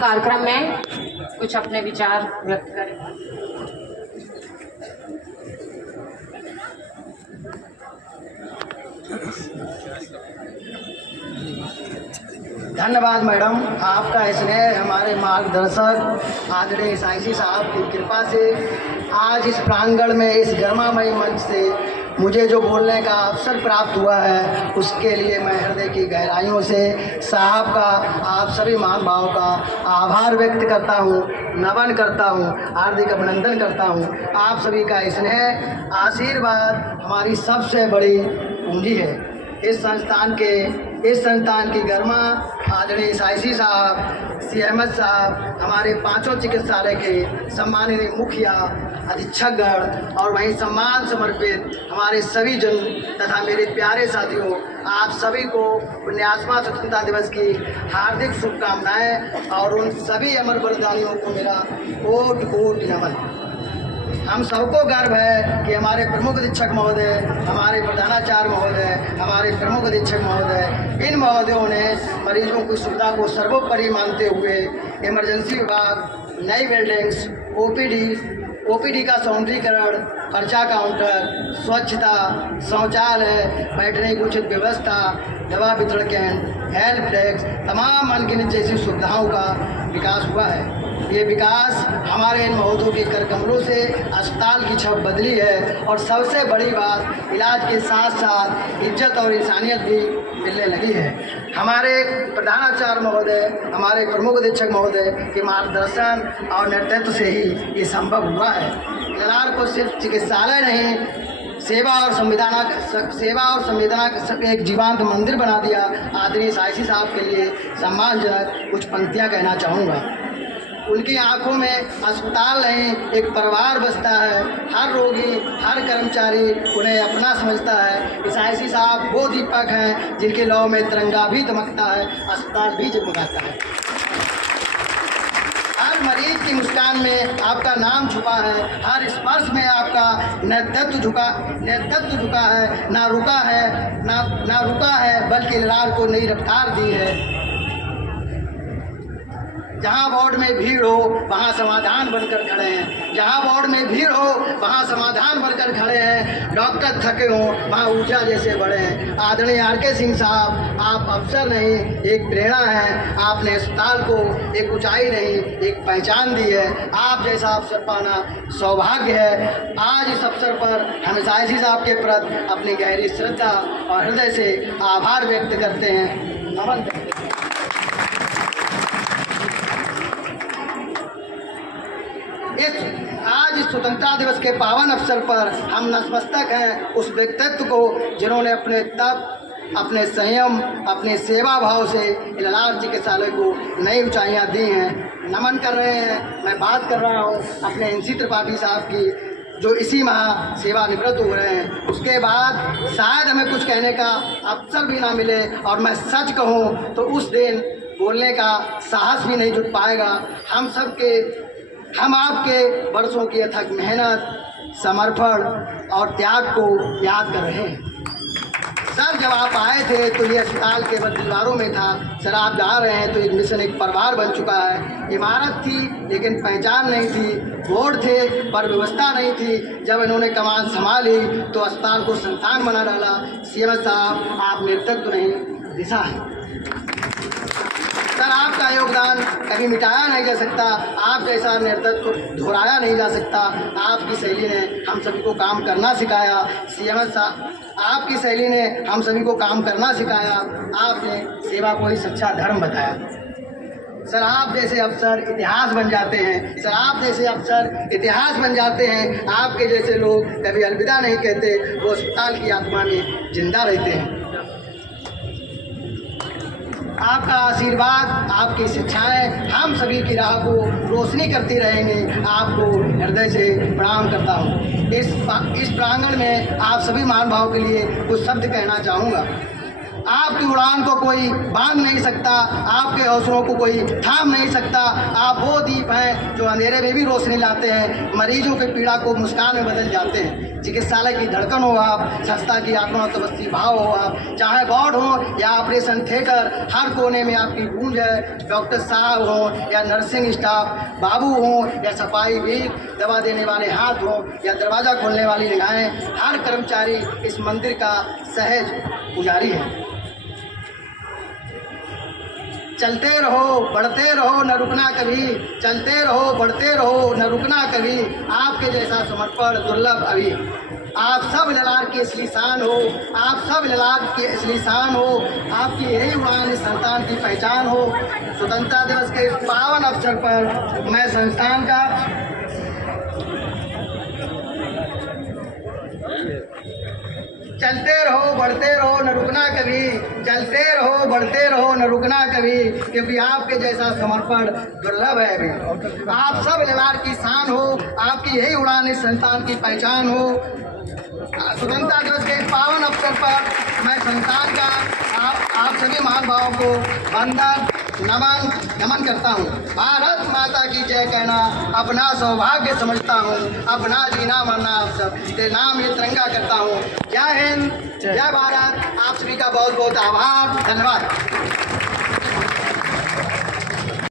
कार्यक्रम में कुछ अपने विचार व्यक्त करें। धन्यवाद मैडम, आपका स्नेह हमारे मार्गदर्शक आदरणीय साईसी साहब की कृपा से आज इस प्रांगण में इस गर्मामयी मंच से मुझे जो बोलने का अवसर प्राप्त हुआ है उसके लिए मैं हृदय की गहराइयों से साहब का, आप सभी महानुभावों का आभार व्यक्त करता हूँ, नमन करता हूँ, हार्दिक अभिनंदन करता हूँ। आप सभी का स्नेह आशीर्वाद हमारी सबसे बड़ी पूंजी है। इस संस्थान की गरिमा आदरणीय साईसी साहब, सी अहमद साहब, हमारे पांचों चिकित्सालय के सम्मानित मुखिया, अधीक्षकगण और वहीं सम्मान समर्पित हमारे सभी जन तथा मेरे प्यारे साथियों, आप सभी को 49वां स्वतंत्रता दिवस की हार्दिक शुभकामनाएं और उन सभी अमर बलिदानियों को मेरा कोटि कोटि नमन। हम सबको गर्व है कि हमारे प्रमुख अधीक्षक महोदय, हमारे प्रधानाचार्य महोदय, हमारे प्रमुख अधीक्षक महोदय, इन महोदयों ने मरीजों की सुविधा को सर्वोपरि मानते हुए इमरजेंसी विभाग, नई बिल्डिंग्स, ओपीडी का सौंदर्यीकरण, पर्चा काउंटर, स्वच्छता, शौचालय, बैठने की उचित व्यवस्था, दवा वितरण केंद्र, हेल्प डेस्क, तमाम अनगिनत जैसी सुविधाओं का विकास हुआ है। ये विकास हमारे इन महोदयों के कर कमलों से अस्पताल की छवि बदली है और सबसे बड़ी बात, इलाज के साथ साथ इज्जत और इंसानियत भी मिलने लगी है। हमारे प्रधानाचार्य महोदय, हमारे प्रमुख अधीक्षक महोदय के मार्गदर्शन और नेतृत्व से ही ये संभव हुआ है। इलाज को सिर्फ चिकित्सालय नहीं, सेवा और संवेदना का एक जीवंत मंदिर बना दिया। आदरणीय साईसी साहब के लिए सम्मानजनक कुछ पंक्तियाँ कहना चाहूँगा। उनकी आंखों में अस्पताल नहीं, एक परिवार बसता है। हर रोगी, हर कर्मचारी उन्हें अपना समझता है। साईसी साहब वो दीपक हैं जिनके लौ में तिरंगा भी दमकता है, अस्पताल भी जगमगाता है। हर मरीज की मुस्कान में आपका नाम छुपा है, हर स्पर्श में आपका नेतृत्व झुका है, ना रुका है बल्कि इलाज को नई रफ्तार दी है। जहाँ वार्ड में भीड़ हो वहाँ समाधान बनकर खड़े हैं, जहाँ वार्ड में भीड़ हो वहाँ समाधान बनकर खड़े हैं। डॉक्टर थके हों वहाँ ऊर्जा जैसे बढ़े हैं। आदरणीय आर.के. सिंह साहब, आप अफसर नहीं, एक प्रेरणा हैं। आपने अस्पताल को एक ऊंचाई नहीं, एक पहचान दी है। आप जैसा अफसर पाना सौभाग्य है। आज इस अवसर पर हम साईसी साहब के प्रति अपनी गहरी श्रद्धा और हृदय से आभार व्यक्त करते हैं, नमन करते हैं। आज इस स्वतंत्रता दिवस के पावन अवसर पर हम नतमस्तक हैं उस व्यक्तित्व को जिन्होंने अपने तप, अपने संयम, अपने सेवा भाव से इलाज चिकित्सालय को नई ऊंचाइयां दी हैं। नमन कर रहे हैं। मैं बात कर रहा हूं अपने एनसी त्रिपाठी साहब की, जो इसी माह सेवानिवृत्त हो रहे हैं। उसके बाद शायद हमें कुछ कहने का अवसर भी ना मिले और मैं सच कहूँ तो उस दिन बोलने का साहस भी नहीं जुट पाएगा। हम आपके वर्षों की अथक मेहनत, समर्पण और त्याग को याद कर रहे हैं। सर, जब आप आए थे तो ये अस्पताल केवल दीवारों में था। सर, आप जा रहे हैं तो एक मिशन, एक परिवार बन चुका है। इमारत थी लेकिन पहचान नहीं थी, बोर्ड थे पर व्यवस्था नहीं थी। जब इन्होंने कमान संभाली तो अस्पताल को संस्थान बना डाला। सीएम साहब, आप नेतृत्व नहीं, दिशा है। सर, आपका योगदान कभी मिटाया नहीं जा सकता, आप जैसा नेतृत्व दोहराया नहीं जा सकता। आपकी शैली ने हम सभी को काम करना सिखाया। सीएम साहब, आपकी शैली ने हम सभी को काम करना सिखाया। आपने सेवा को ही सच्चा धर्म बताया। सर, आप जैसे अफसर इतिहास बन जाते हैं। सर, आप जैसे अफसर इतिहास बन जाते हैं। आपके जैसे लोग कभी अलविदा नहीं कहते, वो अस्पताल की आत्मा में जिंदा रहते हैं। आपका आशीर्वाद, आपकी शिक्षाएं हम सभी की राह को रोशनी करती रहेंगे। आपको हृदय से प्रणाम करता हूँ। इस प्रांगण में आप सभी महानुभावों के लिए कुछ शब्द कहना चाहूँगा। आपकी उड़ान को कोई बांध नहीं सकता, आपके हौसलों को कोई थाम नहीं सकता। आप वो दीप हैं जो अंधेरे में भी रोशनी लाते हैं, मरीजों की पीड़ा को मुस्कान में बदल जाते हैं। चिकित्सालय की धड़कन हो आप, संस्था की आत्मा तपस्वी भाव हो आप, चाहे वार्ड हो या ऑपरेशन थिएटर, हर कोने में आपकी गूंज है। डॉक्टर साहब हो या नर्सिंग स्टाफ, बाबू हो या सफाई भी, दवा देने वाले हाथ हो या दरवाज़ा खोलने वाली निगाहें, हर कर्मचारी इस मंदिर का सहज पुजारी है। चलते रहो, बढ़ते रहो, न रुकना कभी, चलते रहो, बढ़ते रहो, न रुकना कभी, आपके जैसा समर्पण दुर्लभ अभी। आप सब ललाट के असली शान हो, आप सब ललाट के असली शान हो, आपकी यही उड़ान इस संस्थान की पहचान हो। स्वतंत्रता दिवस के इस पावन अवसर पर मैं संस्थान का चलते रहो, बढ़ते रहो, न रुकना कभी, चलते रहो, बढ़ते रहो, न रुकना कभी, क्योंकि आपके जैसा समर्पण दुर्लभ है अभी। आप सब ललाट की शान हो, आपकी यही उड़ान इस संस्थान की पहचान हो। स्वतंत्रता दिवस के इस पावन अवसर पर मैं संस्थान का आप सभी महानुभावों को वंदन नमन करता हूँ। भारत माता की जय कहना अपना सौभाग्य समझता हूँ, अपना जीना मरना आप सब के नाम ये तिरंगा करता हूँ। जय हिंद, जय भारत। आप सभी का बहुत बहुत आभार, धन्यवाद।